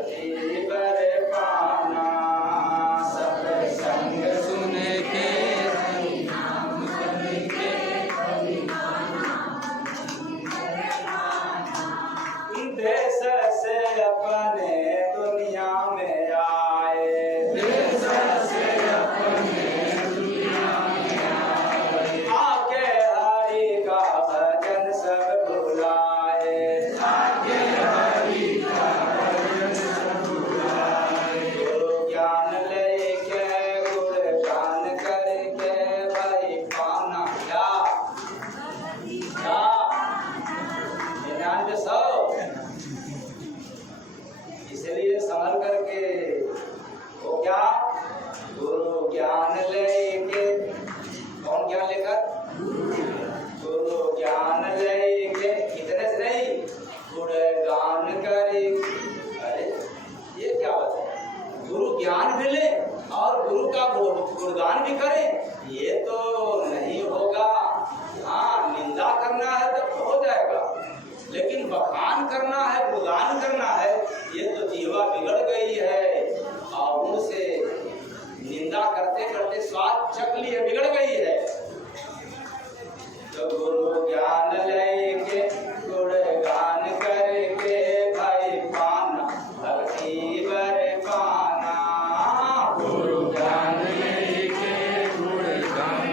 भक्ति बर पाना। सत्संग सुन के नाम सुन के देश से अपने दुनिया में आए, देश से अपने दुनिया में आए, आके हरि का भजन सब भुलाए, आके हरि का भजन सब भुलाए। गुरु ज्ञान लेके गुण गान करके भाई पाना क्या क्या ध्यान सो। इसलिए संभल करके वो क्या गुरु ज्ञान लेके, कौन ज्ञान लेकर? गुरु ज्ञान लेके, इतने से नहीं गुण गान करे। अरे ये क्या बात है? गुरु ज्ञान भी ले और गुरु का गुणगान भी करे, ये तो नहीं होगा। हाँ, निंदा करना है तो हो जाएगा, लेकिन बखान करना है, गुणगान करना है, ये तो जीवा बिगड़ गई है और उनसे निंदा करते करते स्वाद चख लिए बिगड़ गई है। तो गुरु ज्ञान लेके गुण गान करके भाई पाना भक्ति बर पाना। गुरु ज्ञान लेके गुण गान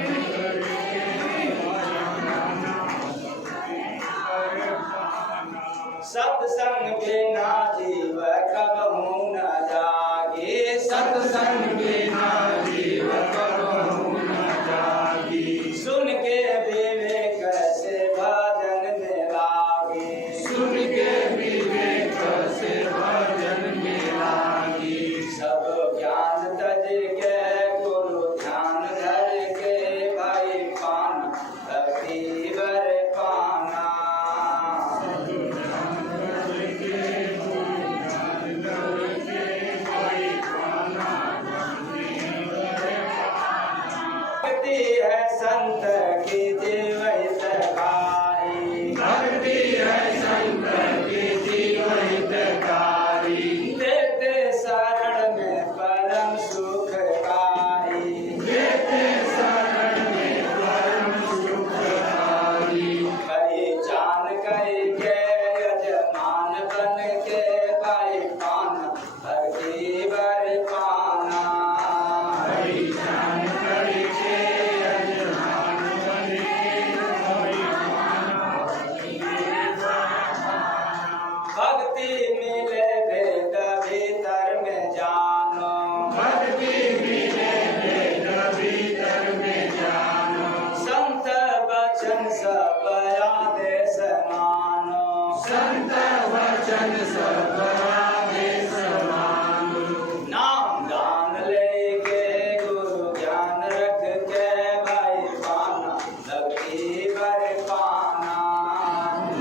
सत्संग बिना जीव कबहू न जागे, सत्संग बिना जीव कबहू न जागे। सुन के विवेक से भजन में लागे, सुन के विवेक से भजन में लागे। सब ज्ञान तज के गुरु ध्यान धर के भाई पाना भक्ति बर पाना। संत की जीवहितकारी, भक्ति है संत की जीवहितकारी। देते शरण में परम सुखकारी, देते शरण में परम सुखकारी। पहचान करके यजमान बन के भाई पाना भक्ति बर पाना। पहचान करके भक्ति मिले वेद भीतर में जानो, भक्ति मिले वेद भीतर में जानो। संत वचन सब आदेश मानो, संत वचन सब आदेश मानो। नाम दान लेके गुरु ज्ञान रख के भाई पाना भक्ति बर पाना।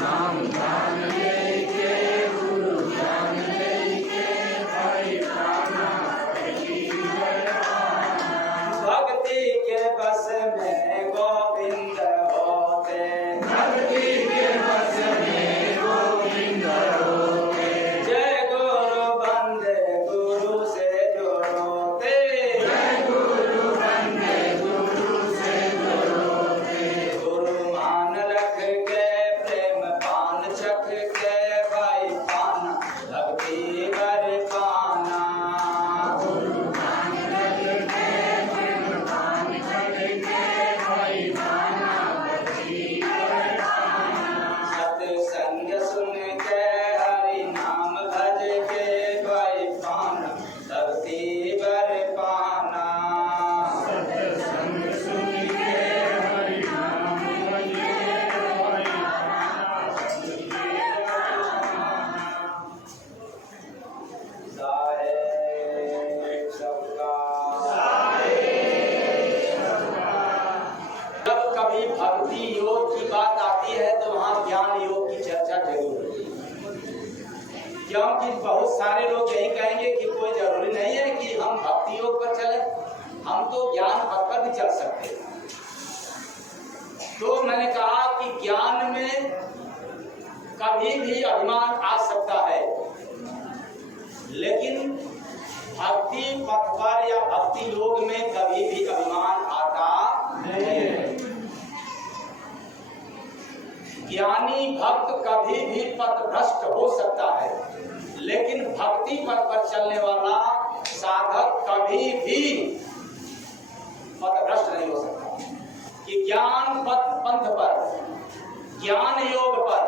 नाम दान लेके गुरु ज्ञान लेके भाई पाना भक्ति बर पाना। भक्ति के बस में गोविंद होते, भक्ति के बस में गोविंद होते। जय गुरु बंदे गुरु से जोड़ोते, जय गुरु बंदे गुरु से जोड़ोते। गुरु मान रख के प्रेम पान चख के भाई पाना भक्ति बर पाना। गुरु मान रख के प्रेम पान चख के भाई पाना भक्ति बर पाना। सत्संग सुन के हरि नाम भज के भाई पाना भक्ति बर पाना। सत्संग सुन के हरि नाम भज के भाई पाना भक्ति बर पाना। साहेब सबका जब कभी भक्ति योग की बात आती है तो वहाँ ज्ञान योग की चर्चा जरूर होती है, क्योंकि बहुत सारे लोग यही कहेंगे कि कोई जरूरी नहीं है कि हम भक्ति योग पर चले, हम तो ज्ञान पथ पर भी चल सकते हैं। तो मैंने कहा कि ज्ञान में कभी भी अभिमान आ सकता है, लेकिन भक्ति पथ पर या भक्ति योग में कभी भी अभिमान आता नहीं है। ज्ञानी भक्त कभी भी पथ भ्रष्ट हो सकता है, लेकिन भक्ति पथ पर चलने वाला साधक कभी भी पथ भ्रष्ट नहीं हो सकता। कि ज्ञान पंथ पर, ज्ञान योग पर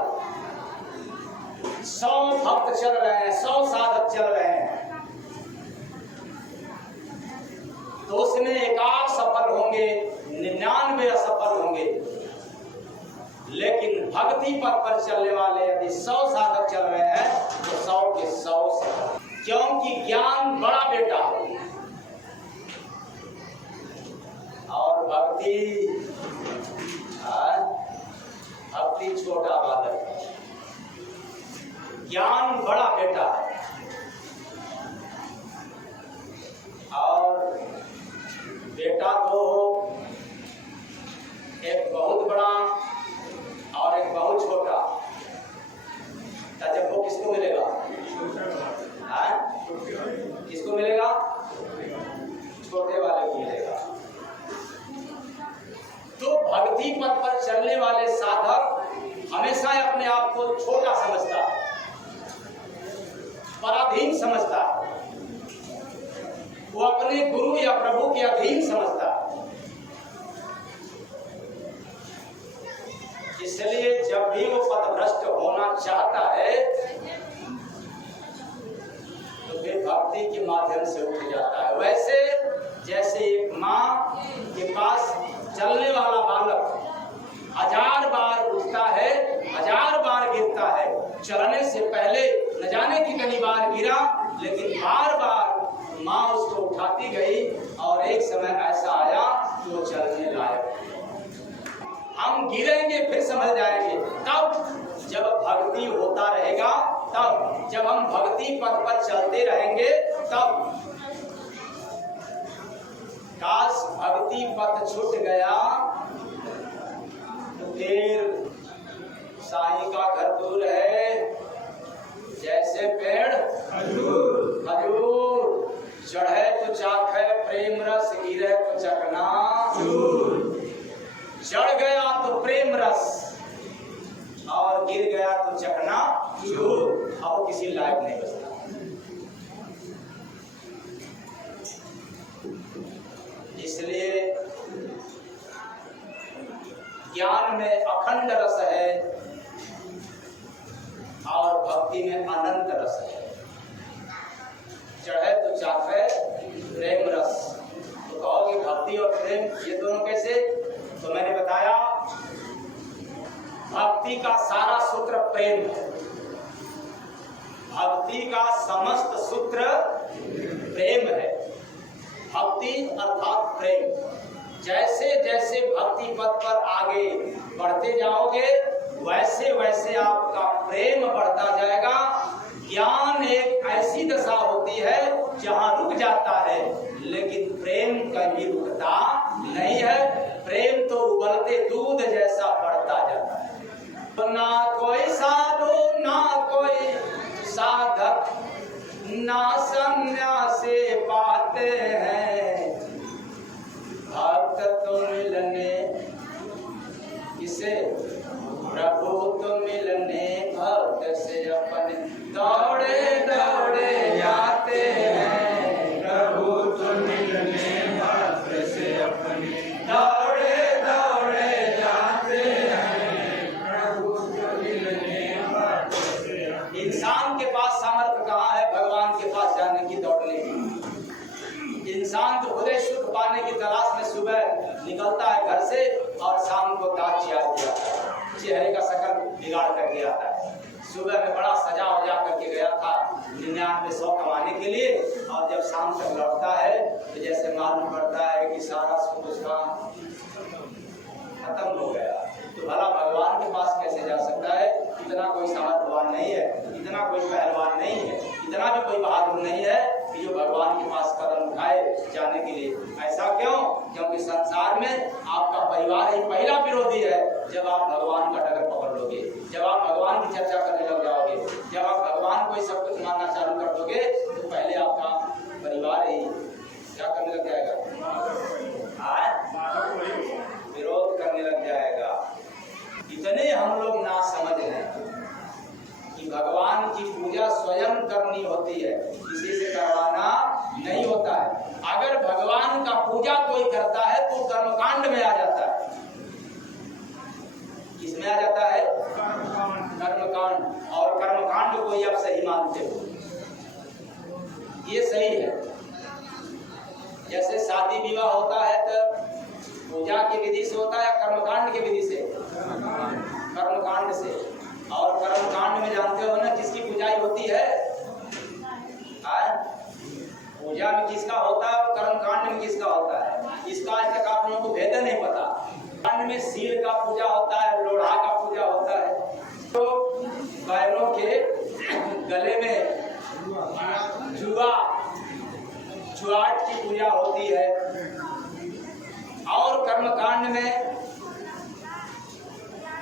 100 भक्त चल रहे हैं, 100 साधक चल रहे हैं, तो उसमें 1 सफल होंगे, 99 असफल होंगे। लेकिन भक्ति पथ पर चलने वाले यदि 100 साधक चल रहे हैं तो 100 के 100 सफल, क्योंकि ज्ञान बड़ा बेटा और भक्ति छोटा बालक। ज्ञान बड़ा बेटा और बेटा तो एक बहुत बड़ा और एक बहुत छोटा। जब वो किसको मिलेगा? किसको मिलेगा? छोटे वाले को मिलेगा। तो भक्ति पथ पर चलने वाले साधक हमेशा अपने आप को छोटा समझता, पराधीन समझता, वो अपने गुरु या प्रभु के अधीन समझता। इसलिए जब भी वो पथभ्रष्ट होना चाहता है तो फिर भक्ति के माध्यम से उठ जाता है। वैसे जैसे एक माँ के पास चलने वाला बालक 1000 बार उठता है, 1000 बार गिरता है। चलने से पहले न जाने कितनी बार गिरा, लेकिन बार बार माँ उसको उठाती गई और एक समय ऐसा आया कि वो चलने लायक। हम गिरेंगे फिर समझ जाएंगे तब जब भक्ति होता रहेगा, तब जब हम भक्ति पथ पर चलते रहेंगे तब। काश भक्ति पथ छूट गया तो फिर साईं का घर दूर है, जैसे पेड़ खजूर, चढ़े तो चाखे प्रेम रस, गिरे तो चकना चढ़ गया तो प्रेम रस और गिर गया तो चकना चूर। अब वो किसी लायक नहीं बचता। इसलिए ज्ञान में अखंड रस है और भक्ति में अनंत रस है। चढ़े तो चाहे प्रेम रस। तो कहोगे भक्ति और प्रेम ये दोनों कैसे? तो मैंने बताया भक्ति का सारा सूत्र प्रेम है। भक्ति का समस्त सूत्र प्रेम है। भक्ति अर्थात प्रेम। जैसे जैसे भक्ति पथ पर आगे बढ़ते जाओगे वैसे वैसे आपका प्रेम बढ़ता जाएगा। ज्ञान एक ऐसी दशा होती है जहाँ रुक जाता है, लेकिन प्रेम कभी रुकता नहीं है। प्रेम तो उबलते दूध जैसा बढ़ता जाता है। ना कोई साधु ना कोई साधक ना सन्यासी पाते हैं, भक्त तो मिलने किसे? प्रभु तो मिलने भक्त से अपने दौड़े दौड़े आते हैं। प्रभु तो मिलने भक्त से अपने दौड़े दौड़े जाते हैं। प्रभु तो मिलने भक्त से। इंसान के पास सामर्थ्य कहाँ है भगवान के पास जाने की, दौड़ने की? इंसान तो हृदय सुख पाने की तलाश में सुबह निकलता है घर से और शाम को दांत चियार चेहरे का शक्ल बिगाड़ करके आता है। सुबह में बड़ा सजा वजा करके गया था 99-100 कमाने के लिए, और जब शाम तक लौटता है तो जैसे मालूम पड़ता है कि सारा सुख उसका खत्म हो गया। तो भला भगवान के पास कैसे जा सकता है? इतना कोई सामर्थ्यवान नहीं है, इतना कोई पहलवान नहीं है, इतना भी कोई बहादुर नहीं है कि जो भगवान के पास कदम उठाए जाने के लिए। ऐसा क्यों? क्योंकि संसार में आपका परिवार ही पहला विरोधी है। जब आप भगवान का डगर पकड़ लोगे, जब आप भगवान की चर्चा करने लग जाओगे, जब आप भगवान को ही सब कुछ मानना चालू कर दोगे, तो किसी से करवाना नहीं होता है। अगर भगवान का पूजा कोई करता है तो कर्मकांड में आ जाता है। किसमें आ जाता है? कर्मकांड। और कर्मकांड को ही आप सही मानते हो, ये सही है। जैसे शादी विवाह होता है तो पूजा की विधि से होता है या कर्मकांड की विधि से? कर्मकांड से। और कर्मकांड में जानते हो ना किसकी पूजाई होती है? पूजा में किसका होता है और कर्मकांड में किसका होता है? इसका आज तक आप लोगों को भेद नहीं पता। कांड में सील का पूजा होता है, लोढ़ा का पूजा होता है, तो बैलों के गले में जुआट की पूजा होती है। और कर्मकांड में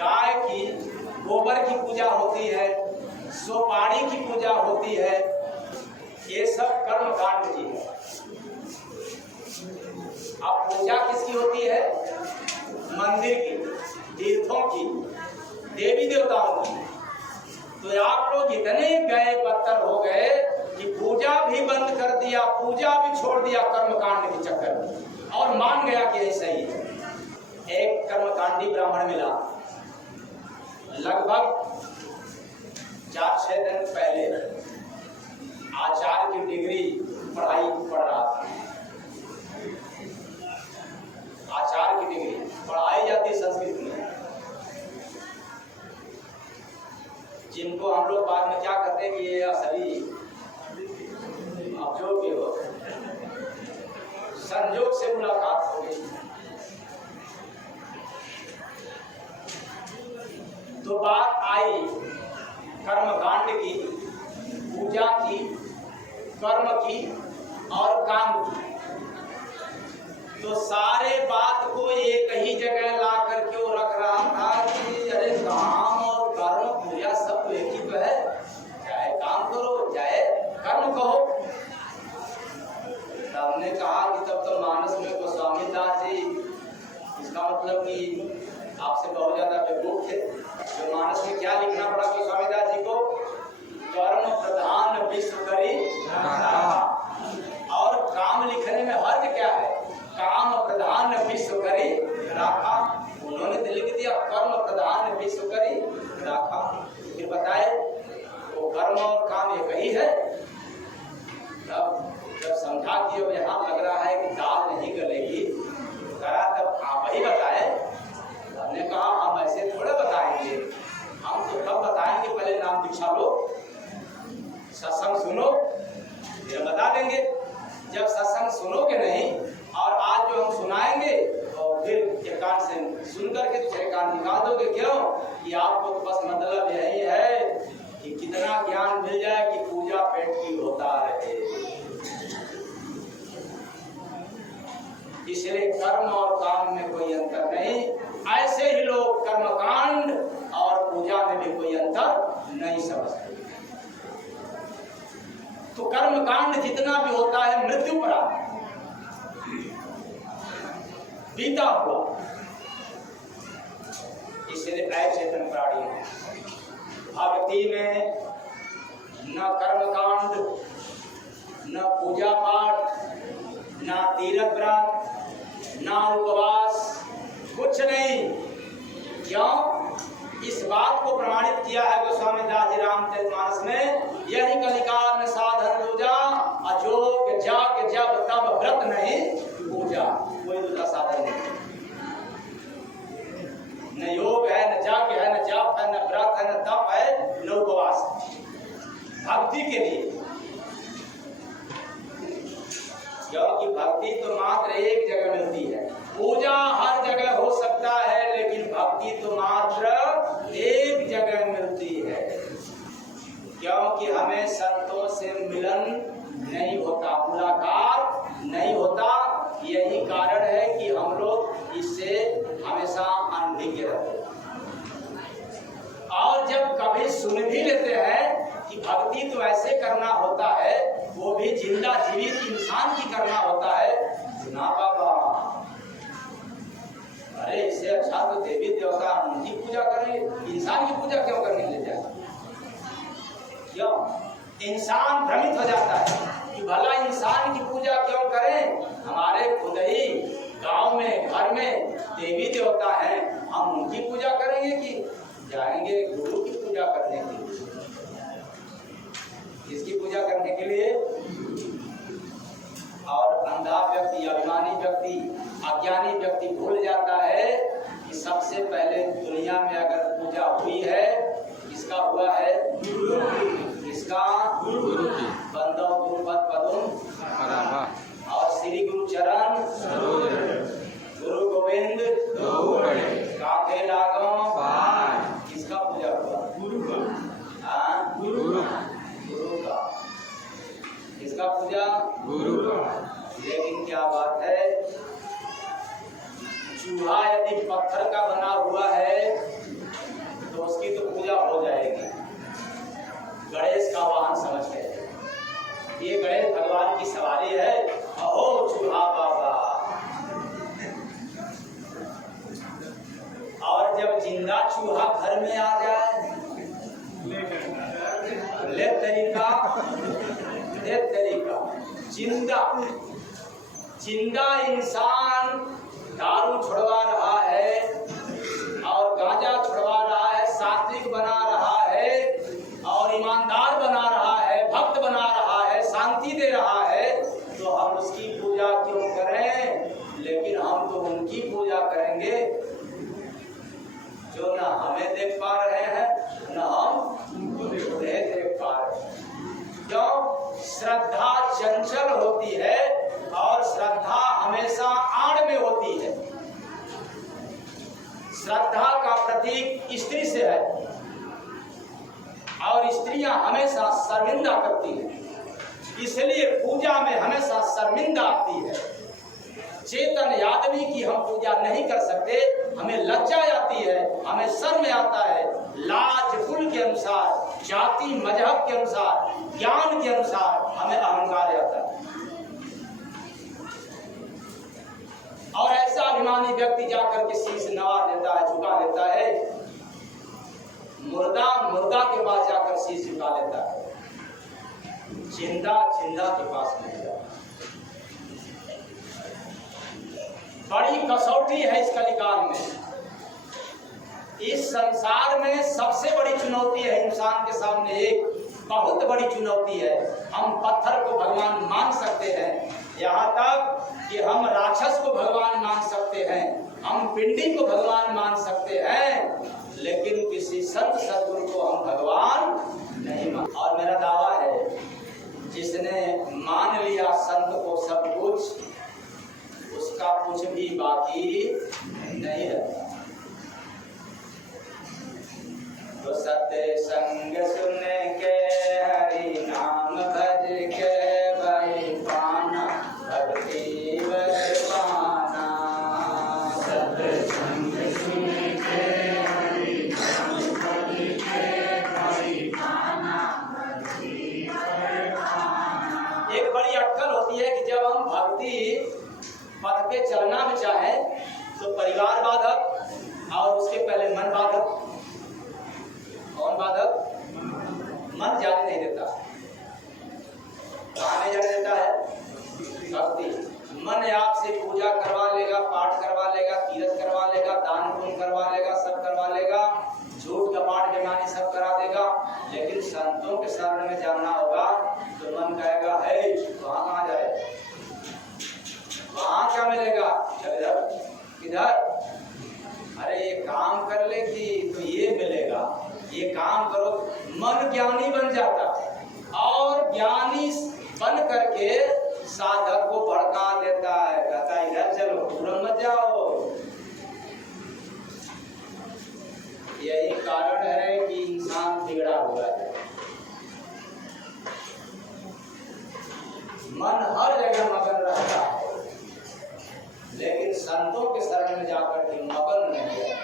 गाय की गोबर की पूजा होती है, सुपारी की पूजा होती है। ये सब कर्मकांड की है। अब पूजा किसकी होती है? मंदिर की, तीर्थों की, देवी देवताओं की। तो आप लोग इतने गए बदतर हो गए कि पूजा भी बंद कर दिया, पूजा भी छोड़ दिया कर्मकांड के चक्कर में, और मान गया कि ऐसा ही है। एक कर्मकांडी ब्राह्मण मिला, लगभग 4-6 दिन पहले आचार्य की डिग्री पढ़ रहा था। आचार्य की डिग्री पढ़ाई जाती संस्कृत में, जिनको हम लोग बाद में क्या कहते हैं कि ये असली, अब जो भी हो, संयोग से मुलाकात हो गई। तो बात आई कर्मकांड की, पूजा की, कर्म की और काम की। तो सारे बात को एक ही जगह ला करके वो रख रहा था कि अरे काम और कर्म पूजा सब एक ही तो है, चाहे काम करो चाहे कर्म कहो। हमने कहा कि तब तो मानस में गोस्वामी दास जी, इसका मतलब कि आपसे बहुत ज्यादा बेवकूफ थे। तो मानस में क्या लिखना पड़ा गोस्वामी दास जी को? कर्म प्रधान विश्व करी, और काम लिखने में हर्ज क्या है? काम प्रधान विश्व करी राखा। उन्होंने तो लिख दिया कर्म प्रधान विश्व करी राखा। फिर बताए वो कर्म और काम एक ही है। तब जब समझा कि अब यहाँ लग रहा है कि दाल नहीं गलेगी, तब आप ही बताए। हमने कहा हम ऐसे थोड़े बताएंगे, हम तो तब बताएंगे पहले नाम दीक्षा लो, सत्संग सुनो, फिर बता देंगे। जब सत्संग सुनोगे नहीं, और आज जो हम सुनाएंगे और फिर एक कान से सुन करके दूसरे कान निकाल दोगे, क्यों? कि आपको तो बस मतलब यही है कि कितना ज्ञान मिल जाए कि पूजा पेट की होता रहे। इसलिए कर्म और काम में कोई अंतर नहीं। ऐसे ही लोग कर्मकांड और पूजा में भी कोई अंतर नहीं समझते। तो कर्मकांड जितना भी होता है मृत्यु प्राप्त बीता हुआ, इसलिए अचेतन प्राणी है। भक्ति में न कर्मकांड, न पूजा पाठ, न तीर्थ व्रत, न उपवास, कुछ नहीं। क्यों? इस बात को प्रमाणित किया है गोस्वामी दास जी रामचरितमानस में, यही कलिकाल में साधन दूजा, अजोग जग जब तब व्रत नहीं पूजा। कोई दूसरा साधन नहीं, न योग है, न जग है, न जप है, न व्रत है, न तप है, न उपवास। भक्ति के लिए, क्योंकि भक्ति तो मात्र एक जगह मिलती है। पूजा हर जगह हो सकता है, लेकिन भक्ति तो मात्र एक जगह मिलती है। क्योंकि हमें संतों से मिलन नहीं होता, मुलाकात नहीं होता। यही कारण है कि हम लोग इससे हमेशा अनभिज्ञ रहते हैं। और जब कभी सुन भी लेते हैं कि भक्ति तो ऐसे करना होता है, वो भी जिंदा जीवित इंसान की करना होता है, ना बाबा, अरे इससे अच्छा तो देवी देवता उनकी पूजा करें, इंसान की पूजा क्यों करने ले जाए? क्यों? इंसान भ्रमित हो जाता है कि भला इंसान की पूजा क्यों करें, हमारे खुद ही गांव में घर में देवी देवता हैं, हम उनकी पूजा करेंगे कि जाएंगे गुरु की पूजा करने के लिए, इसकी पूजा करने के लिए। और अंधा व्यक्ति, अभिमानी व्यक्ति, अज्ञानी व्यक्ति भूल जाता है कि सबसे पहले दुनिया में अगर पूजा हुई है, किसका हुआ है? किसका? गुरु की। बंदो गुरुपद पदुम और श्री गुरु चरण गुरु गोविंद काके लागो। किसका पूजा हुआ? गुरु का। गुरु का। किसका पूजा? गुरु का। लेकिन क्या बात है, चूहा यदि पत्थर का बना हुआ है तो उसकी तो पूजा हो जाएगी। गणेश का वाहन समझ गए, ये गणेश भगवान की सवारी है। अहो चूहा बाबा। और जब जिंदा चूहा घर में आ जाए, ले तरीका जिंदा इंसान दारू छुड़वा रहा है और गांजा छुड़वा रहा है, सात्विक बना रहा है और ईमानदार बना रहा है, भक्त बना रहा है, शांति दे रहा है, तो हम उसकी पूजा क्यों करें? लेकिन हम तो उनकी पूजा करेंगे जो ना हमें देख पा रहे हैं, ना हम उनको देख पा रहे हैं। क्यों? श्रद्धा चंचल होती है और श्रद्धा हमेशा आड़ में होती है। श्रद्धा का प्रतीक स्त्री से है और स्त्रियां हमेशा शर्मिंदा करती हैं, इसलिए पूजा में हमेशा शर्मिंदा आती है। चेतन आदमी की हम पूजा नहीं कर सकते, हमें लज्जा आती है, हमें शर्म आता है। लाज कुल के अनुसार, जाति मजहब के अनुसार, ज्ञान के अनुसार हमें अहंकार आता है। और ऐसा अभिमानी व्यक्ति जाकर के शीश नवा देता है, झुका लेता है, मुर्दा के पास जाकर शीश झुका लेता है, जिंदा के पास नहीं जाता। बड़ी कसौटी है इस कलिकाल में। इस संसार में सबसे बड़ी चुनौती है इंसान के सामने, एक बहुत बड़ी चुनौती है। हम पत्थर को भगवान मान सकते हैं, यहाँ तक कि हम राक्षस को भगवान मान सकते हैं, हम पिंडी को भगवान मान सकते हैं, लेकिन किसी संत सद्गुरु को हम भगवान नहीं मान। और मेरा दावा है, जिसने मान लिया संत को सब कुछ, उसका कुछ भी बाकी नहीं रहता। तो सत्य संग सुन के हरि नाम भज के भाई पाना भक्ति वर पाना। सत्य संग सुन के हरि नाम भज के भाई पाना भक्ति वर पाना। एक बड़ी अटकल होती है कि जब हम भक्ति पथ पे चलना भी चाहे तो परिवार बाधक और उसके पहले मन बाधक। कौन बाधक? मन जाने नहीं देता। कहाँ नहीं जाने देता है? भक्ति। मन आपसे पूजा करवा लेगा, पाठ करवा लेगा, तीर्थ करवा लेगा, दान पुण्य करवा लेगा, सब करवा लेगा, झूठ कपाट बेईमानी सब करा देगा, लेकिन संतों के शरण में जाना होगा तो मन कहेगा है वहां कहाँ जाए, वहां क्या मिलेगा? इधर अरे ये काम कर ले कि तो ये मिलेगा, ये काम करो। मन ज्ञानी बन जाता और ज्ञानी बन करके साधक को भड़का देता है, कहता है इधर चलो, पूरा मत जाओ। यही कारण है कि इंसान बिगड़ा हुआ है। मन हर जगह मगन रहता है, लेकिन संतों के शरण में जाकर के मगन नहीं है।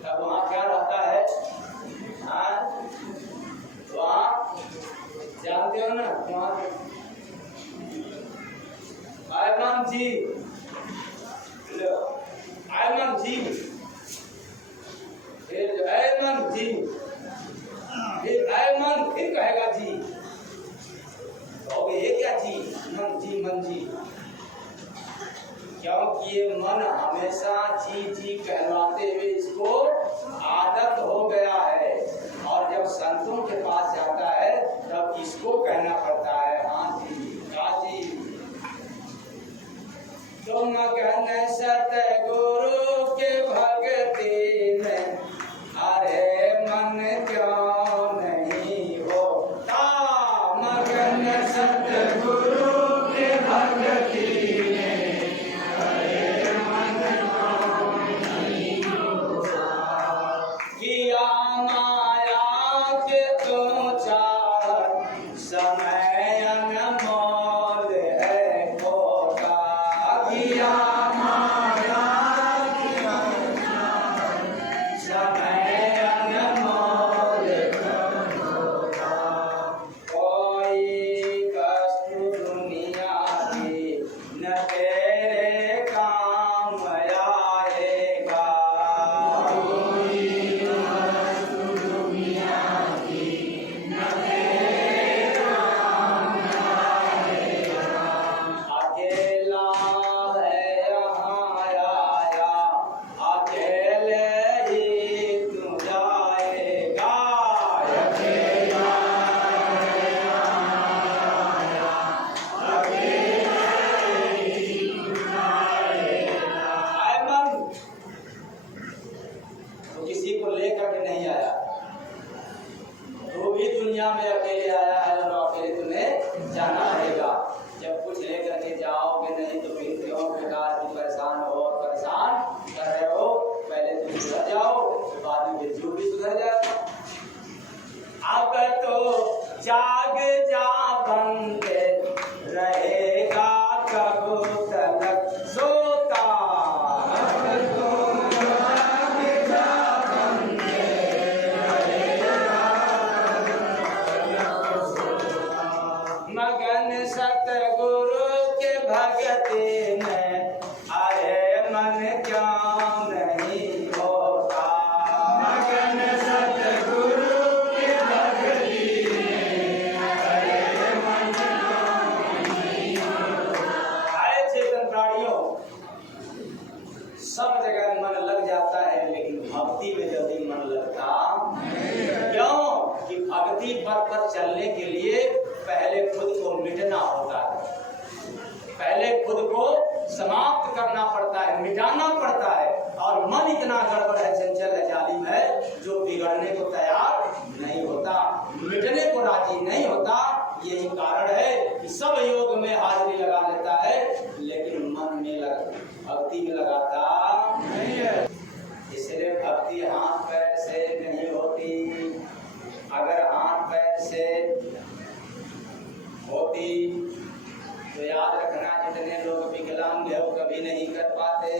तब वहाँ क्या रहता है? वहाँ जानते हो ना, वहाँ आयमन जी, आयमन जी, आयमन जी फिर ऐ मन फिर कहेगा जी, कहोगे ये क्या जी? मन जी, मन जी, क्योंकि ये मन हमेशा जी जी कहलाते हुए इसको आदत हो गया है, और जब संतों के पास जाता है तब इसको कहना पड़ता है हाँ जी, हाँ जी। तुम कहने सतगुरु के भक्ति में अरे मन क्यों नहीं होता, मगन सतगुरु के भक्ति जाग जा बंदे रहेगा कब तलक सोता, जाग जा बंदे रहेगा मगन सतगुरु के भक्ति में अरे मन क्यों नहीं होता, मगन सतगुरु के भक्ति सब जगह मन लग जाता है, लेकिन भक्ति में जल्दी मन लगता क्यों? कि भक्ति पथ पर चलने के लिए पहले खुद को मिटना होता है, पहले खुद को समाप्त करना पड़ता है, मिटाना पड़ता है। और मन इतना गड़बड़ है, चंचल है, जालिम है, जो बिगड़ने को तैयार नहीं होता, मिटने को राजी नहीं होता। यही कारण है कि सब योग में हाजिरी लगा लेता है, लेकिन मन में भक्ति में लगाता नहीं है। इसलिए भक्ति हाथ पैर से नहीं होती। अगर हाथ पैर से होती तो याद रखना, जितने लोग विकलांग है वो कभी नहीं कर पाते।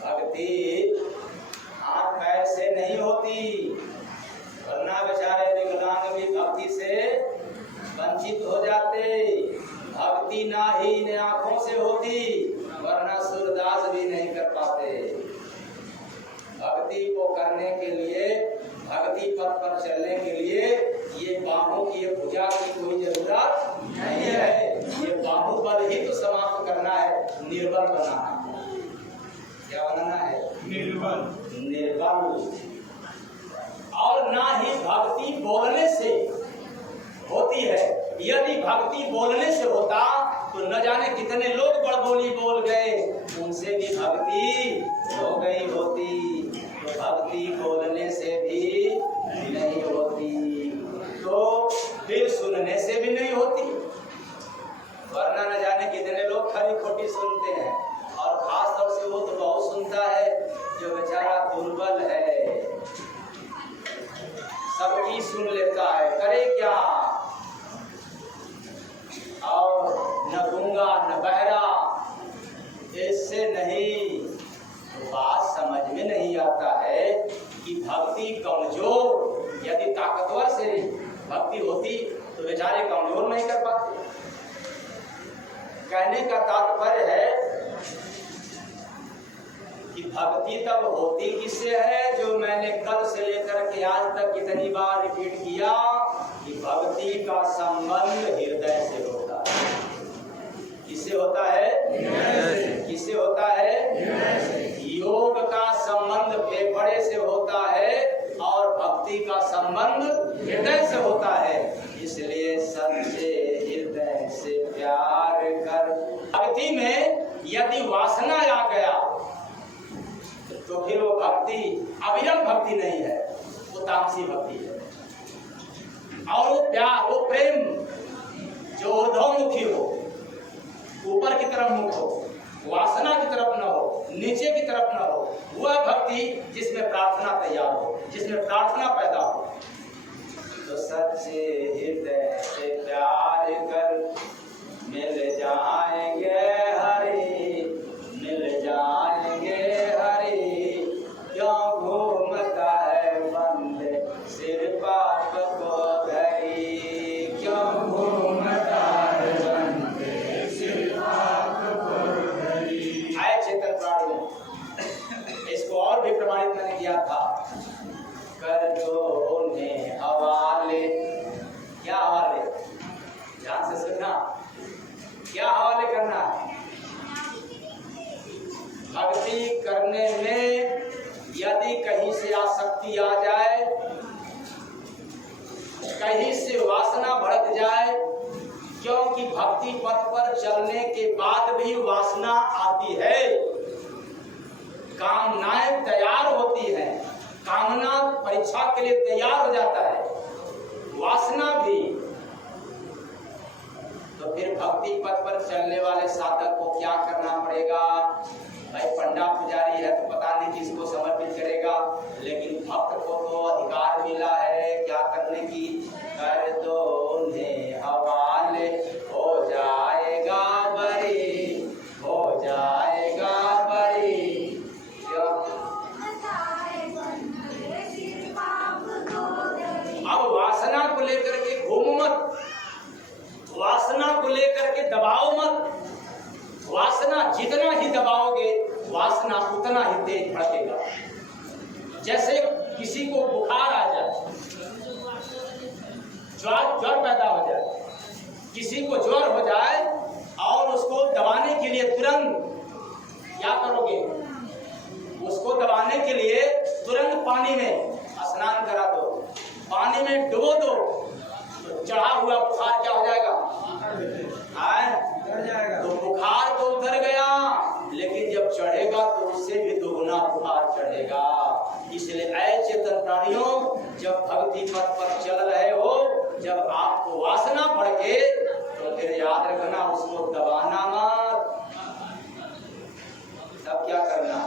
भक्ति हाथ पैर से नहीं होती, वरना बेचारे विकलांग भी भक्ति से वंचित हो जाते। भक्ति ना ही इन आंखों से होती, वरना सूरदास भी नहीं कर पाते। भक्ति को करने के लिए, भक्ति पथ पर चलने के लिए ये बाहों की, ये भुजा की कोई जरूरत नहीं है। ये बाहुबल ही तो समाप्त करना है, निर्बल बनाना। क्या बनाना है? निर्बल। निर्बल। और ना ही भक्ति बोलने से होती है। यदि भक्ति बोलने से होता तो न जाने कितने लोग बड़बोली बोल गए, उनसे भी भक्ति हो गई होती। तो भक्ति बोलने से भी नहीं होती, तो फिर सुनने से भी नहीं होती, वरना न जाने कितने लोग खरी खोटी सुनते हैं। और खास तौर से वो तो बहुत सुनता है जो बेचारा दुर्बल है, सबकी सुन लेता है, करे क्या? और न गूंगा न बहरा, इससे नहीं। तो बात समझ में नहीं आता है कि भक्ति कमजोर, यदि ताकतवर से भक्ति होती तो बेचारे कमजोर नहीं कर पाते। कहने का तात्पर्य है कि भक्ति तब होती किससे है, जो मैंने कल से लेकर के आज तक कितनी बार रिपीट किया कि भक्ति का संबंध हृदय से होता है। किससे होता है? किससे होता है? योग का संबंध फेफड़े से होता है और भक्ति का संबंध हृदय से होता है। इसलिए सच्चे हृदय से प्यार कर। भक्ति में यदि वासना आ गया तो फिर वो भक्ति अविरल भक्ति नहीं है, वो तामसी भक्ति है। और वो प्यार, वो प्रेम जो ऊर्ध्वमुखी हो, ऊपर की तरफ मुख हो, वासना की तरफ न हो, नीचे की तरफ न हो, वह भक्ति जिसमें प्रार्थना तैयार हो, जिसमें प्रार्थना पैदा हो। तो सच्चे हृदय से प्यार कर, मिल जाएंगे हरि, मिल जाएंगे हरि। क्यों घूमता है बंदे सिर पाप को धरी, क्यों घूमता है बंदे सिर पाप को धरी। आए चेतन प्राणियों, इसको और भी प्रमाणित मैंने किया था। कर दो उन्हें हवाले। क्या हवाले? ध्यान से सुनना, क्या हवाले करना है? भक्ति करने में यदि कहीं से आसक्ति आ जाए, कहीं से वासना भड़क जाए, क्योंकि भक्ति पथ पर चलने के बाद भी वासना आती है, कामनाएं तैयार होती है, कामना परीक्षा के लिए तैयार हो जाता है, वासना भी। तो फिर भक्ति पथ पर चलने वाले साधक को क्या करना पड़ेगा? भाई पंडा पुजारी है तो पता नहीं किसको समर्पित करेगा, लेकिन भक्त को तो अधिकार मिला है क्या करने की? कर दो उन्हें हवाले, हो जाएगा बरी, हो जाएगा बरी। अब वासना को लेकर के घूमो मत, वासना को लेकर के दबाओ मत। वासना जितना ही दबाओगे, वासना उतना ही तेज भड़केगा। जैसे किसी को बुखार आ जाए, ज्वर पैदा हो जाए, किसी को ज्वर हो जाए और उसको दबाने के लिए तुरंत क्या करोगे? उसको दबाने के लिए तुरंत पानी में स्नान करा दो, पानी में डुबो दो, तो चढ़ा हुआ बुखार क्या हो जाएगा? तो बुखार तो उतर गया, लेकिन जब चढ़ेगा तो उससे भी दोगुना बुखार चढ़ेगा। इसलिए ऐ चेतन प्राणियों, जब भक्ति पथ पर चल रहे हो, जब आपको वासना भड़के तो फिर याद रखना, उसको दबाना मत। तब क्या करना?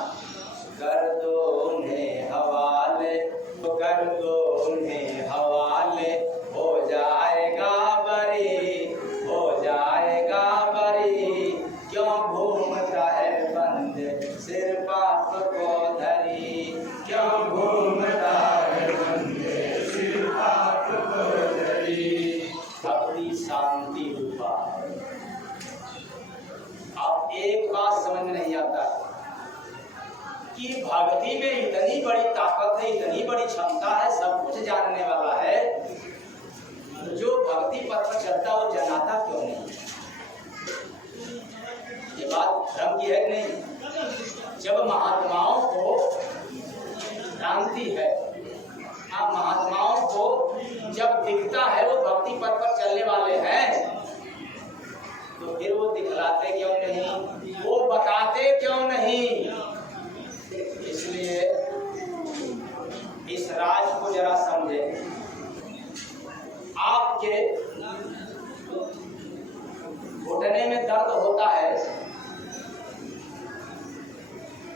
कर दो उन्हें हवाले, तो कर दो उन्हें हवाले, हो जाएगा बरी, हो जाएगा बरी। क्यों घूमता है बंद सिर पाप को धरी, क्यों घूमता है बंद सिर पाप को धरी। भक्ति शांति रूपा। अब एक बात समझ में नहीं आता कि भक्ति में इतनी बड़ी ताकत है, इतनी बड़ी क्षमता है, सब कुछ जानने वाला है, जो भक्ति पथ पर चलता वो जनाता क्यों नहीं? ये बात भ्रम की है कि नहीं? जब महात्माओं को भ्रांति है, महात्माओं को जब दिखता है वो भक्ति पथ पर चलने वाले हैं, तो फिर वो दिखलाते क्यों नहीं? वो बताते क्यों नहीं? इसलिए इस राज को जरा समझे। आपके घुटने में दर्द होता है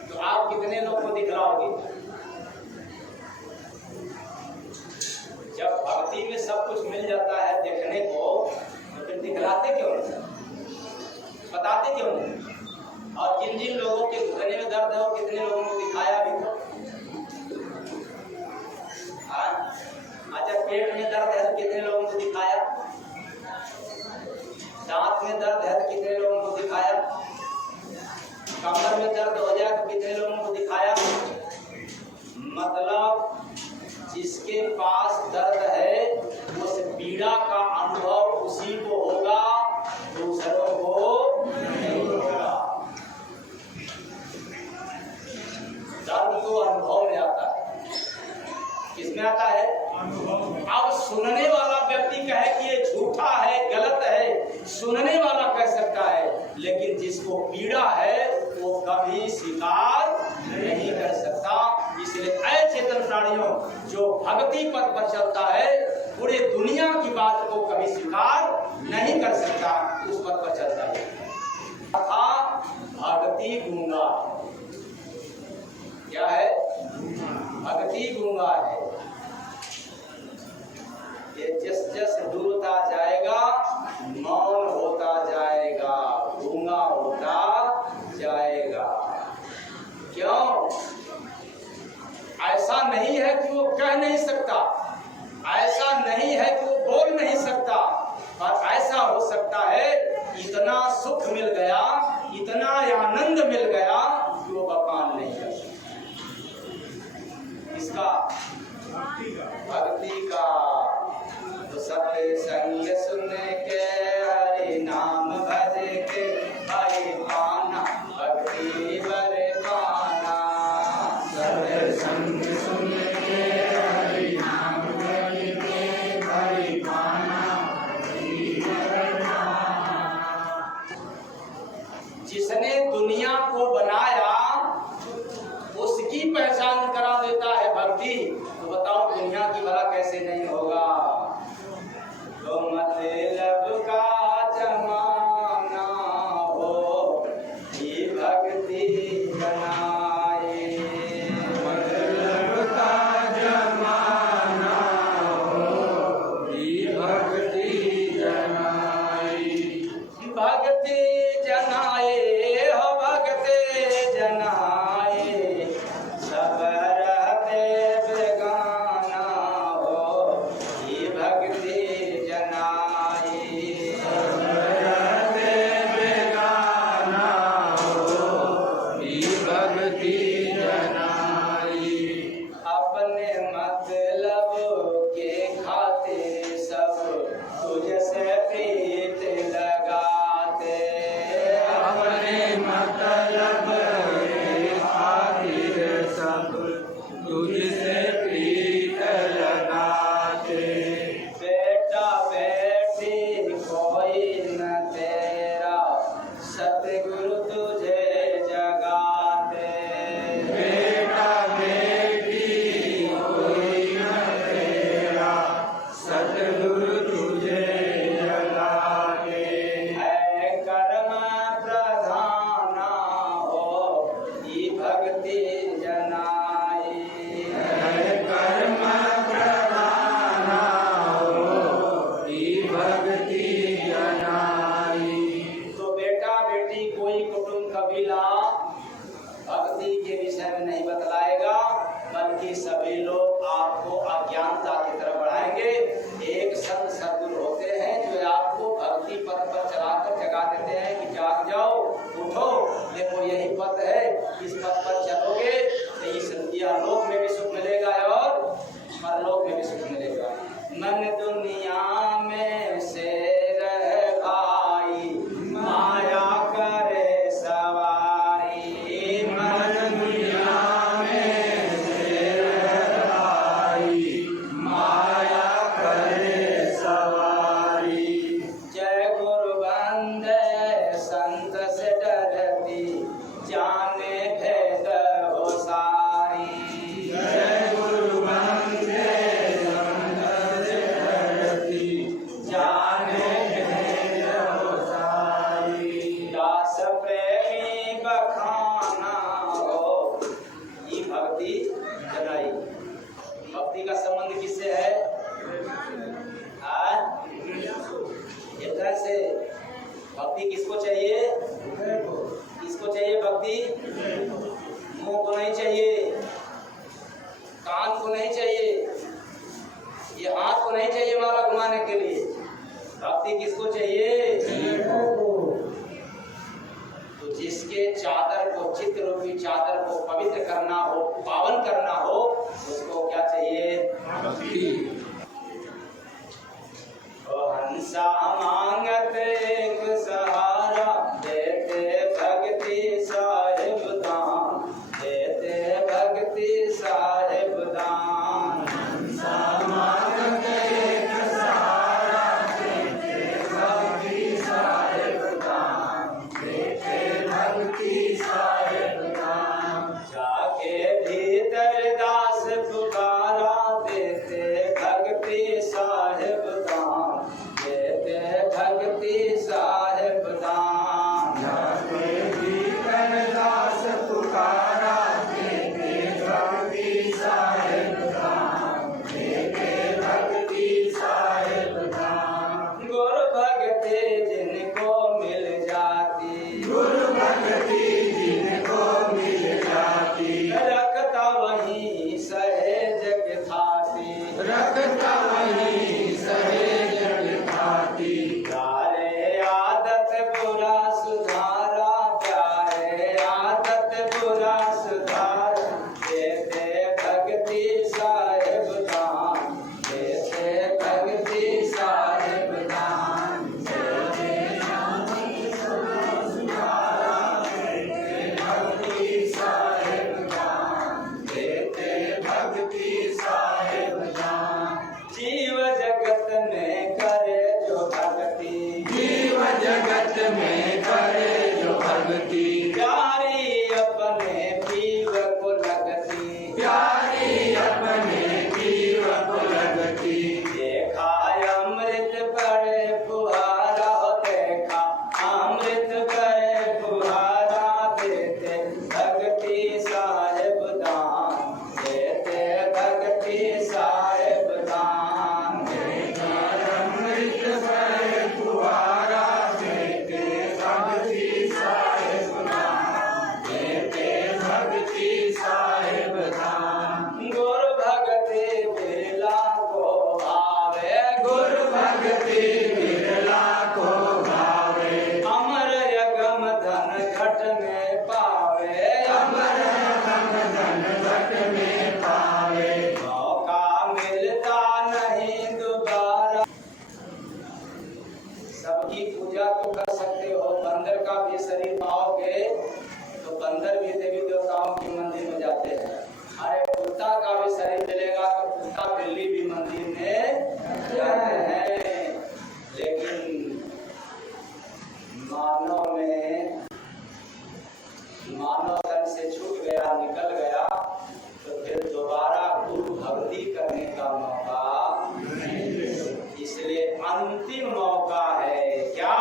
तो आप कितने लोग को दिखलाओगे? जब भक्ति में सब कुछ मिल जाता है देखने को, तो फिर दिखलाते क्यों नहीं? बताते क्यों नहीं? और जिन जिन लोगों के घुटने में दर्द है वो कितने लोगों को दिखाया भी तो? अच्छा, पेट में दर्द है तो कितने लोगों को दिखाया? दांत में दर्द है तो कितने लोगों को दिखाया? कमर में दर्द हो जाए तो कितने लोगों को दिखाया? जिसके पास दर्द है उस पीड़ा का अनुभव उसी को होगा, दूसरों को नहीं होगा। दर्द तो अनुभव में आता है। किसमें आता है? अब सुनने वाला व्यक्ति कहे कि ये झूठा है, गलत है, सुनने वाला कह सकता है, लेकिन जिसको पीड़ा है वो कभी स्वीकार नहीं कर सकता। इसलिए अचेतन प्राणियों जो भक्ति पथ पर चलता है पूरे दुनिया की बात को कभी स्वीकार नहीं कर सकता, उस पथ पर चलता है। भक्ति गूंगा क्या है? भक्ति गूंगा है। ये जस जस दूरता जाएगा मौन होता जाएगा, गूंगा होता जाएगा। क्यों? ऐसा नहीं है कि वो कह नहीं सकता, ऐसा नहीं है कि वो बोल नहीं सकता, पर ऐसा हो सकता है इतना सुख मिल गया, इतना आनंद मिल गया कि वो बखान नहीं कर सकता। इसका भक्ति का तो सत्संग सुन के हरि नाम भज के हरि पाना भक्ति बर पाना। सत्संग सुन के हरि नाम भज के हरि पाना भक्ति बर पाना। जिसने दुनिया को बनाया उसकी पहचान करा देता है भक्ति, तो बताओ दुनिया की भला कैसे नहीं होगा। तो मतलब का जमाना हो ये भक्ति बनाए, मतलब का जमाना हो ये भक्ति जनाए, भक्ति जनाए हो भक्ति जनाए, सब रहते बेगाना हो ये भक्ति जनाए, सब रहते बेगाना हो ये भक्ति जनाए। अपने मतलब के खातिर सब तुझसे प्रीत लगाते, अपने मतलब के खातिर सब तुझसे प्रीत लगाते। बेटा बेटी कोई न तेरा सतगुरु तुझे जगाते, बेटा बेटी कोई न तेरा सतगुरु तुझे जगाते। है कर्म प्रधाना हो ये भक्ति जनाए, है कर्म प्रधाना हो ये भक्ति जनाए। तो बेटा बेटी कोई कुटुंब कबीला भक्ति के विषय में नहीं बतलाएगा, बल्कि सभी लोग आपको अज्ञानता की तरफ बढ़ाएंगे। एक संत सद्गुरु होते हैं जो आपको भक्ति पथ पर चलाकर जगा देते हैं कि जाग जाओ, उठो, देखो यही पथ है, इस पथ पर चलोगे तो इस लोक में भी सुख मिलेगा और परलोक में भी सुख मिलेगा। मन दुनिया में से रह भाई माया करे सवारी, मन दुनिया में से रह भाई माया करे सवारी। जय गुरु बंदे संत से डरती जाने भेद हो सारी, जय गुरु बंदे संत से डरती जाने भेद हो सारी। दास प्रेमी बखाना हो ये भक्ति जनाई। भक्ति का संबंध किससे है? एक तरह से भक्ति किसको चाहिए? किसको चाहिए भक्ति? मुंह को नहीं चाहिए, कान को नहीं चाहिए, ये हाथ को नहीं चाहिए माला घुमाने के लिए। भक्ति किसको चाहिए? तो जिसके चादर को, चित्त रूपी चादर को पवित्र करना हो, पावन करना हो, उसको क्या चाहिए? में करे जो भक्ति, प्यारी अपने पीव को लगती, प्यारी अपने पीव को लगती। देखा अमृत बड़े फुहारा, देखा अमृत बड़े फुहारा, देते भक्ति साहेब दान, देते भक्ति साहेब दान। अमृत बड़े फुहारा, देते भक्ति साहेब दान, देते भक्ति साहेब दान। गुरु भक्ति बिरला को भावे, गुरु भक्ति बिरला को भावे, अमर यगम धन घट में पावे, अमर हम धन घट में पावे। मौका मिलता नहीं दोबारा। सबकी पूजा तो कर सकते हो, बंदर का भी शरीर पाओगे तो बंदर भी देवी देवताओं के मंदिर में जाते हैं। अरे कुत्ता का भी शरीर मिलेगा तो कुत्ता बिल्ली भी मंदिर में जाते हैं। लेकिन मानव तन से छूट गया, निकल गया तो फिर दोबारा गुरु भक्ति करने का मौका, इसलिए अंतिम मौका है। क्या?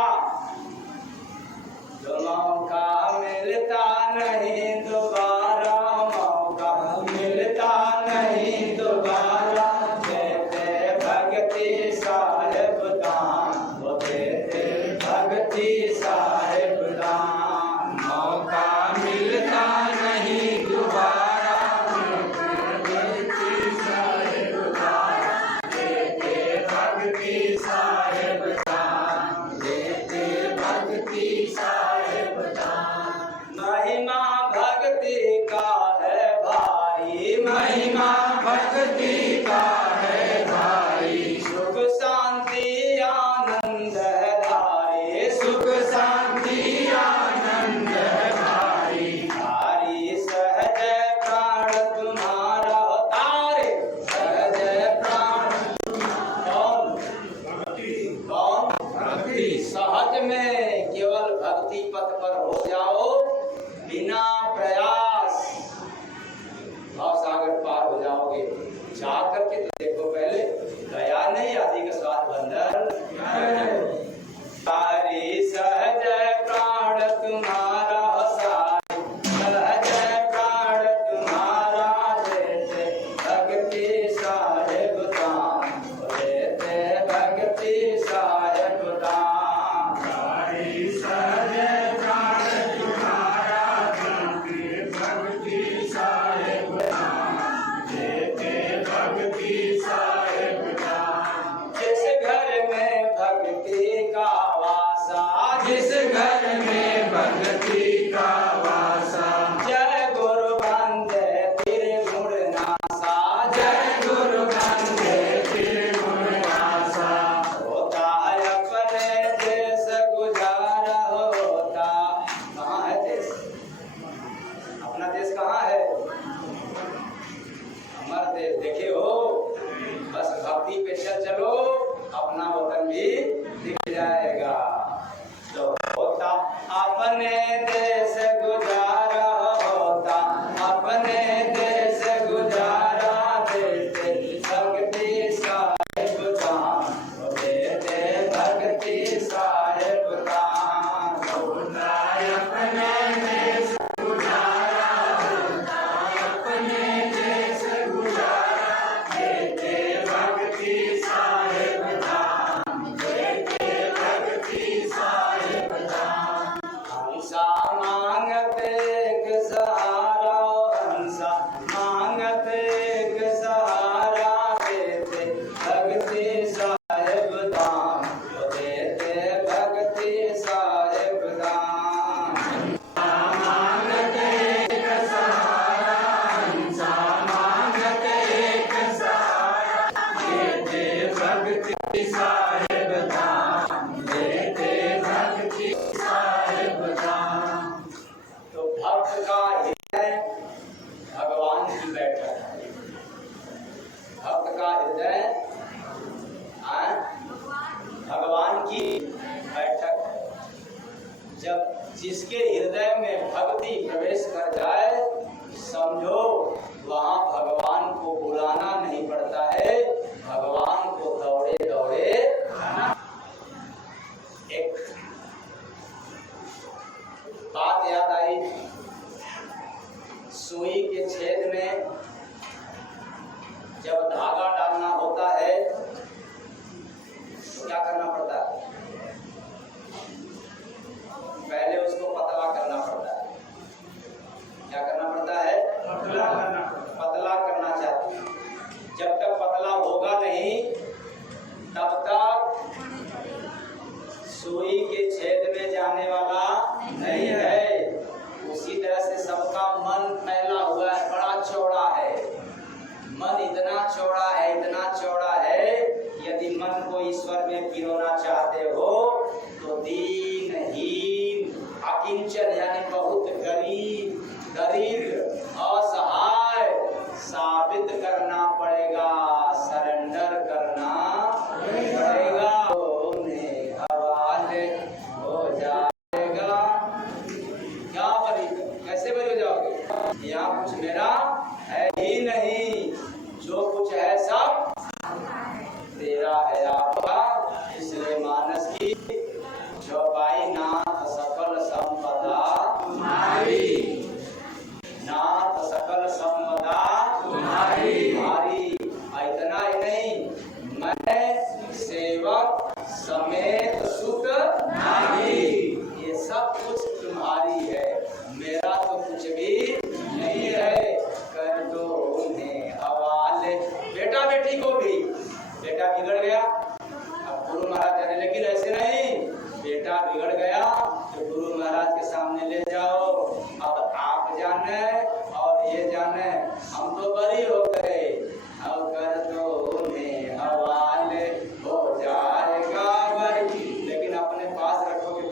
जो मौका मिलता नहीं दोबारा, मौका मिलता नहीं दोबारा, देते भक्ति साहेब दान, वो देते भक्ति साहेब दान। मौका मिलता नहीं दोबारा, भक्ति साहेब दान, देते भक्ति साहेब दान, देते भक्ति साहेब दान। महिमा भक्ति का है भाई, महिमा भक्ति का है भाई, सुख शांति आनंद है धारी, सुख शांति आनंद है भाई। तारी सहज प्राण तुम्हारा, तारे सहज प्राण। कौन? कौन? भक्ति सहज में केवल भक्ति पथ पर हो जाओ, बिना प्रयास भाव सागर पार हो जाओगे। जा करके तो देखो, पहले गया नहीं आदि के साथ बंधन। तारी सहज प्राण तुम्हारा, सारी सहज प्राण तुम्हारा, देते भक्ति साहेब दान, देते भक्ति साहेब दान। सारी सहज प्राण जिसके हृदय में भक्ति प्रवेश कर जाए, समझो वहां भगवान को बुलाना नहीं पड़ता है, भगवान को दौड़े दौड़े आना। एक बात याद आई, सुई के छेद में जब धागा डालना होता है तो क्या करना पड़ता है? पहले उसको पतला करना पड़ता है। क्या करना पड़ता है? पतला करना चाहते हैं। जब तक पतला होगा नहीं तब तक सुई के छेद में जाने वाला नहीं है। उसी तरह से सबका मन फैला हुआ है, बड़ा चौड़ा है। मन इतना चौड़ा है, इतना चौड़ा है, यदि मन को ईश्वर में पिरोना चाहते हो तो दीनहीन, अकिंचन यानी बहुत गरीब, दरिद्र, असहाय साबित करना पड़ेगा, सरेंडर करना पड़ेगा। उन्हें हवाले हो जाएगा। क्या बरी, कैसे बरी हो जाओगे? यहाँ कुछ मेरा है ही नहीं, जो कुछ है सब तेरा है आपका। इसलिए मानस की चौपाई, नाथ सकल संपदा तुम्हारी, नाथ सकल संपदा तुम्हारी। इतना ही नहीं, मैं सेवक समेत सुत नारी, ये सब कुछ तुम्हारी है, मेरा तो कुछ भी नहीं है। कर दो उन्हें हवाले। बेटा बेटी को भी, बेटा बिगड़ गया अब गुरु महाराज जाने, लेकिन ऐसे नहीं, बेटा बिगड़ गया तो गुरु महाराज के सामने ले जाओ, अब आप जाने और ये जाने, हम तो बरी हो गए। अब कर दो उन्हें हवाले हो जाएगा बरी। लेकिन अपने पास रखोगे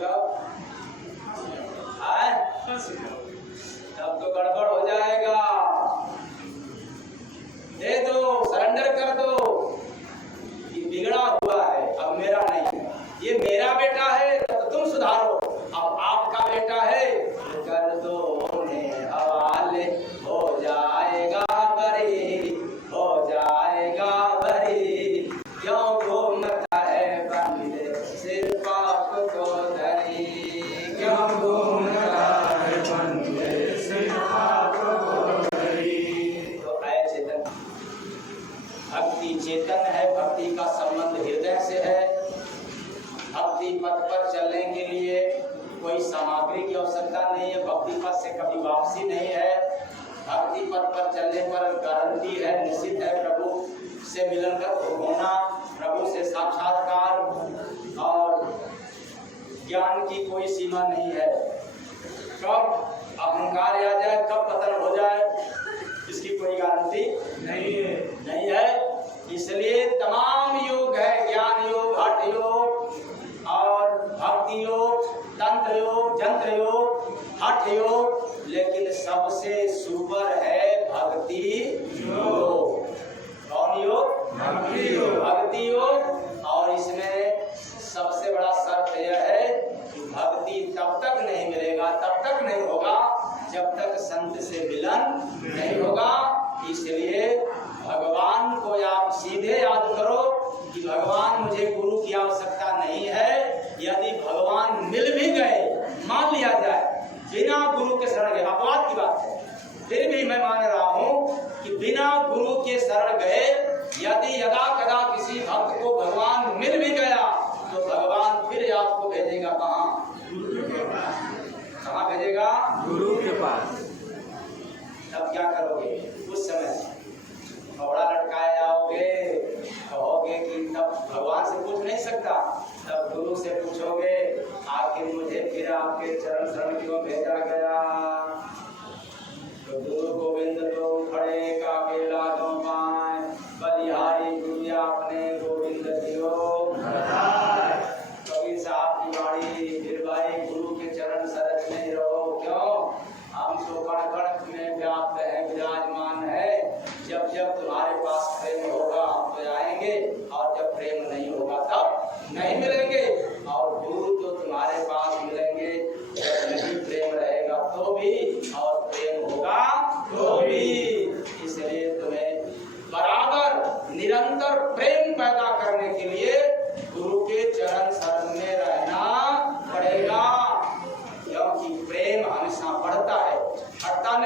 तब तो गड़बड़ हो जाएगा। दे दो, सरेंडर कर दो कि बिगड़ा हुआ है, अब मेरा नहीं है, ये मेरा बेटा है तो तुम सुधारो, अब आपका बेटा है तो कर दो उन्हें हवाले हो जाएगा बरी, हो जाएगा बरी। क्यों घूमता है बंदे सिर पाप को धरी, क्यों घूमता है बंदे सिर पाप को धरी। तो ऐ चेतन, भक्ति चेतन है, भक्ति का संबंध हृदय से है। भक्ति पथ पर चलने के लिए कोई सामग्री की आवश्यकता नहीं है, भक्ति पथ से कभी वापसी नहीं है। भक्ति पथ पर चलने पर गारंटी है, निश्चित है, प्रभु से मिलन कर होना, प्रभु से साक्षात्कार, और ज्ञान की कोई सीमा नहीं है। कब अहंकार आ जाए, कब पतन हो जाए, इसकी कोई गारंटी नहीं है। इसलिए तमाम योग है, ज्ञान योग, हठ योग और भक्ति योग, तंत्र योग, जंत्र योग, हठ योग, लेकिन सबसे सुपर है भक्ति योग। कौन योग? भक्ति योग। भक्ति योग। और इसमें सबसे बड़ा शर्त यह है कि भक्ति तब तक नहीं मिलेगा, तब तक नहीं होगा जब तक संत से मिलन नहीं होगा। इसलिए भगवान को आप सीधे याद करो कि भगवान मुझे गुरु की आवश्यकता नहीं है। यदि भगवान मिल भी गए, मान लिया जाए बिना गुरु के शरण गए, अपवाद की बात है, फिर भी मैं मान रहा हूँ कि बिना गुरु के शरण गए यदि यदा कदा किसी भक्त को भगवान मिल भी गया तो भगवान फिर आपको भेजेगा कहाँ? कहाँ भेजेगा? गुरु के पास। तब क्या करोगे? उस समय कपड़ा लटकाए आओगे, कहोगे कि तब भगवान से पूछ नहीं सकता, तब गुरु से पूछोगे आखिर मुझे फिर आपके चरण शरण क्यों भेजा गया? तो गुरु गोविंद तो खड़े का केला दो पाए, बलिहारी गुरु आपने गोविंद दियो। कबीर साहब की वाणी, फिर भाई गुरु के चरण सरज नहीं रहो, क्यों? हम तो कण कण में व्याप्त है, विराजमान है। जब जब तुम्हारे पास प्रेम होगा हम तो आएंगे, और जब प्रेम नहीं होगा तब नहीं मिलेंगे। और गुरु तो तुम्हारे पास मिलेंगे जब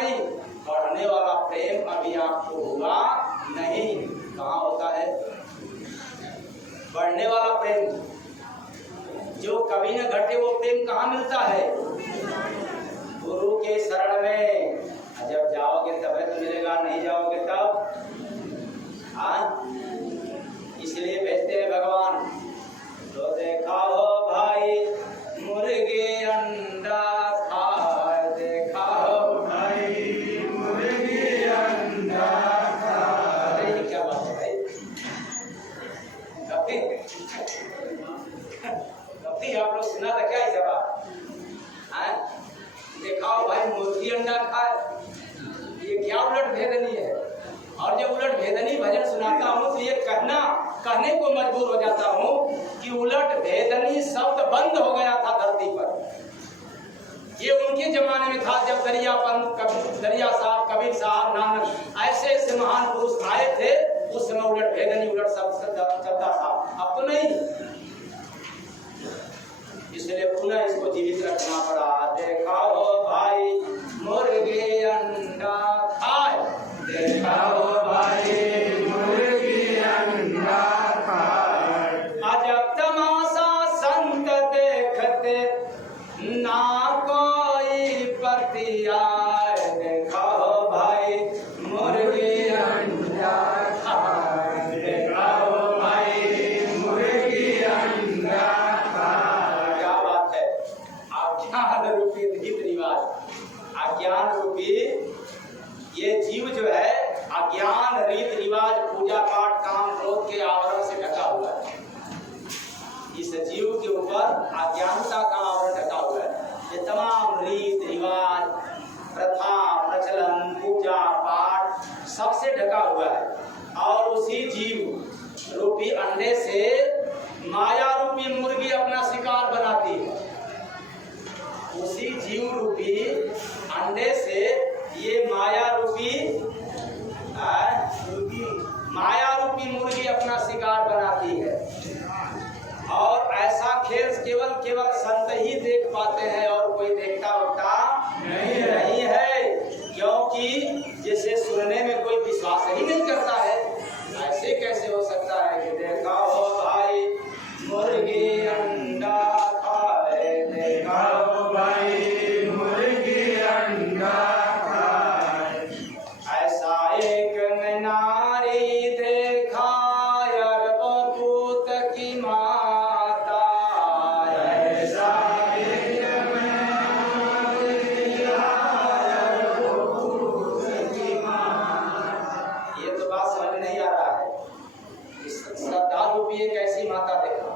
नहीं, बढ़ने वाला प्रेम अभी आपको हुआ नहीं। कहाँ होता है बढ़ने वाला प्रेम? जो कभी न घटे वो प्रेम कहाँ मिलता है? गुरु के शरण में। जब जाओगे तब तो मिलेगा, नहीं जाओगे तब? हाँ, इसलिए भेजते हैं भगवान। तो देखा हो भाई मुर्गे अंडा खाए, देखा हो भाई मुर्गी अंडा खाए। अरे ये क्या बात है भाई? कभी आप लोग सुना था क्या इस बात? देखा हो भाई मुर्गी अंडा खाए, ये क्या उलट भेदनी है? और जब उलट भेदनी भजन सुनाता हूँ तो ये कहने को मजबूर हो जाता हूँ कि उलट भेदनी शब्द बंद हो गया था धरती पर। ये उनके जमाने में था जब दरिया साहब, कबीर साहब, नानक ऐसे ऐसे महान पुरुष आए थे, उस समय उलट भेदनी उलट शब्द चलता था। अब तो नहीं, इसलिए पुनः इसको जीवित रखना पड़ा। देखा हो भाई मुर्गी अंडा खाए, देखा हो भाई मुर्गी अंडा खाए। अजब तमाशा संत देखते ना कोई प्रति आए, देखा हो भाई मुर्गी अंडा खाए। देखा हो भाई मुर्गी अंडा खाए। क्या बात है? अज्ञान रूपी रीत रिवाज, अज्ञान रूपी ये जीव जो है अज्ञान रीत रिवाज पूजा पाठ काम क्रोध के आवरण से ढका हुआ है। इस जीव के ऊपर अज्ञानता का आवरण ढका हुआ है। ये तमाम रीत रिवाज प्रथा प्रचलन पूजा पाठ सबसे ढका हुआ है। और उसी जीव रूपी अंडे से माया रूपी मुर्गी अपना शिकार बनाती है। उसी जीव रूपी अंडे से ये माया रूपी मुर्गी अपना शिकार बनाती है। और ऐसा खेल केवल संत ही देख पाते हैं और कोई देखता वक्ता नहीं है, क्योंकि जिसे सुनने में कोई विश्वास ही नहीं करता है। ऐसे कैसे हो सकता है कि देखा हो भाई मुर्गी अंडा खाए, देखा हो भाई मुर्गी अंडा खाए। ऐसा एक में नारी देखा अरबों पूत की माता, ऐसा एक में नारी देखा अरबों पूत की माता। ये तो बात समझ नहीं आ रहा है। श्रद्धा रूपी एक ऐसी माता देखा।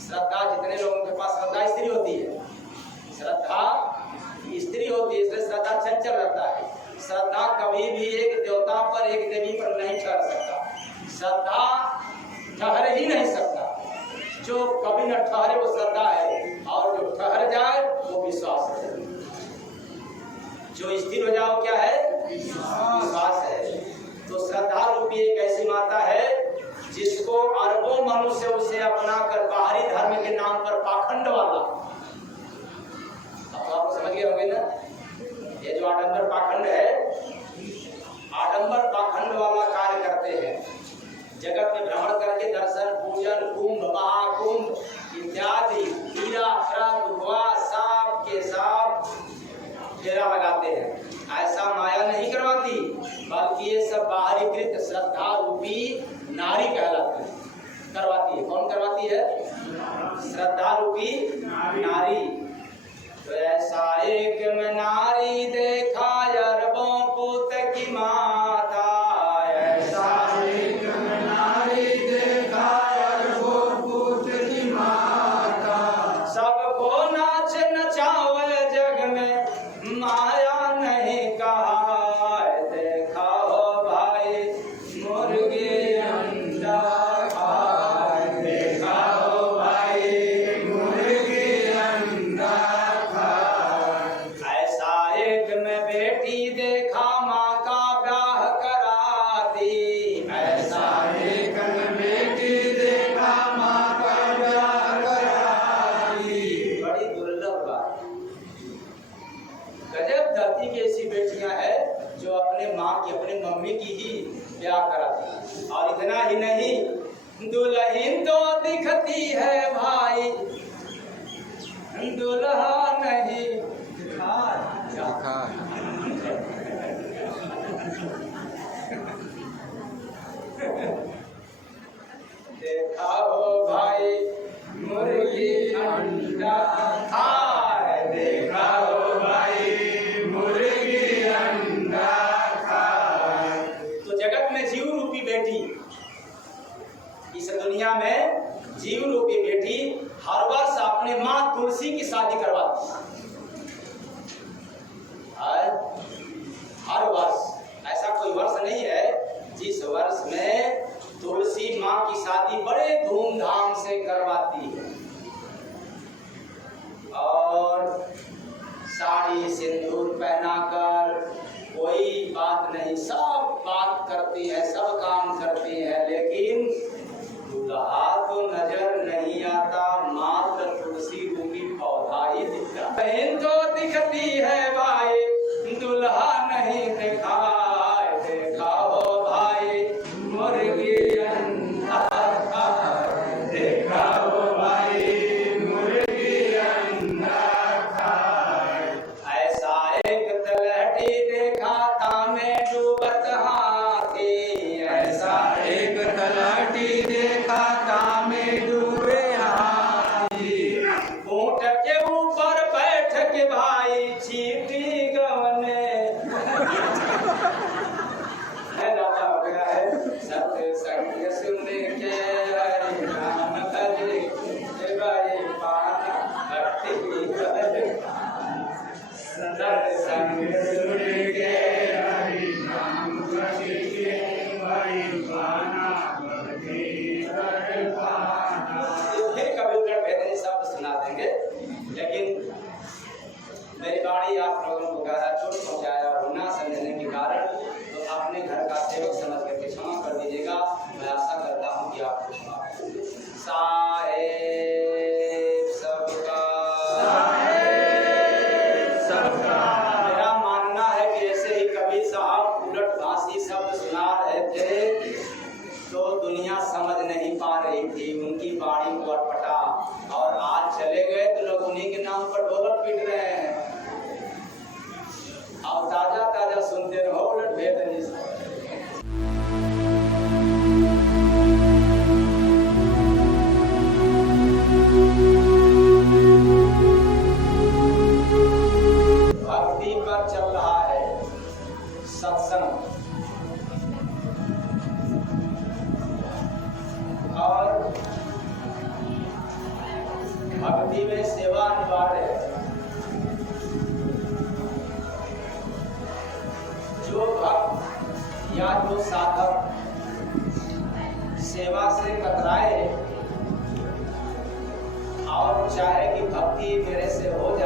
श्रद्धा जितने लोगों के पास श्रद्धा स्त्री होती है, श्रद्धा स्त्री होती है, इसलिए श्रद्धा चंचल रहता है। श्रद्धा कभी भी एक देवता पर एक देवी पर नहीं ठहर सकता। श्रद्धा ठहर ही नहीं सकता। जो कभी न ठहरे वो श्रद्धा है, और जो ठहर जाए वो विश्वास है। जो स्थिर हो जाओ क्या है? विश्वास है। तो श्रद्धा रूपी एक ऐसी माता है जिसको अरबों मनुष्य उसे अपना कर बाहरी धर्म के नाम पर पाखंड वाला, अब तो आप समझ गए होंगे ना, ये जो आडंबर पाखंड है, आडंबर पाखंड वाला कार्य करते हैं। जगत में भ्रमण करके दर्शन पूजन कुंभ महाकुंभ इत्यादि हीरा श्राद्ध उपवास सांप के साथ फेरा लगाते हैं। ऐसा माया नहीं करवाती, बल्कि ये सब बाहरीकृत श्रद्धा रूपी नारी कहलाती है, करवाती है। कौन करवाती है? श्रद्धा रूपी नारी। तो ऐसा एक में नारी देखा अरबों पूत की माता, ऐसा एक में नारी देखा अरबों पूत की माता। सबको नाच नचावे जग में माया नहीं कहा, देखा हो भाई मुर्गी अंडा खाए, देखा हो भाई मुर्गी अंडा खाए। ऐसा एक में बेटी देखा माँ का ब्याह कराती, ऐसा एक में बेटी देखा माँ का ब्याह कराती। बड़ी दुर्लभ बात। गजब धरती की ऐसी बेटियां हैं जो अपने माँ की, अपने मम्मी की ही ब्याह करा दी। और इतना ही नहीं, दुल्हन तो दिखती है भाई, दुल्हा नहीं देखा हो भाई मुर्गी अंडा खाए, देखा हो भाई मुर्गी अंडा खाए। तो जगत में जीव रूपी बेटी, इस दुनिया में जीव रूपी बेटी हर वर्ष अपने माँ तुलसी की शादी करवाती है। हर वर्ष, ऐसा कोई वर्ष नहीं है जिस वर्ष में तुलसी माँ की शादी बड़े धूमधाम से करवाती है। और साड़ी सिंदूर पहनाकर कोई बात नहीं, सब बात करती है, सब काम करती है, लेकिन दूल्हा तो नजर नहीं आता, मात्र तुलसी रूपी पौधा ही दिखता। बहन तो दिखती है भाई, दूल्हा नहीं दिखाए, देखा हो भाई मुर्गी अंडा खाए, देखा हो भाई मुर्गी अंडा खाए। ऐसा एक तलहटी देखा था मैं डूबत हाथी, ऐसा एक तलहटी देखा था में डूबे हाथी, ऊंट के ऊपर बैठ के भाई चीटी गवने। दादा हो गया है सत्संग सुन के हरि नाम भजे, भाई पाना भक्ति करे। सत्संग सुन के हरि नाम भजे, भाई पाना भक्ति करे पाना। फिर कभी उलट भेदनी शब्द सुना देंगे, लेकिन मेरी वाणी आप लोगों को ज्यादा चोट पहुंचाया और ना समझने के कारण तो अपने घर का सेवक समझ करके क्षमा कर दीजिएगा। मैं आशा करता हूँ कि आपको क्षमा करेंगे। साहेब सबका मेरा मानना है कि ऐसे ही कभी साहब उलट भाषी शब्द सुना रहे थे तो दुनिया समझ नहीं पा रही थी, उनकी वाणी को अटपटा, और आज चले गए तो लोग उन्हीं के नाम पर ढोलक पीट रहे हैं। आप ताजा ताजा सुनते रहो उलट भेदनी से। भक्ति पर चल रहा है सत्संग, और भक्ति में सेवा अनिवार्य है। जो भक्त या जो साधक सेवा से कतराए और चाहे कि भक्ति मेरे से हो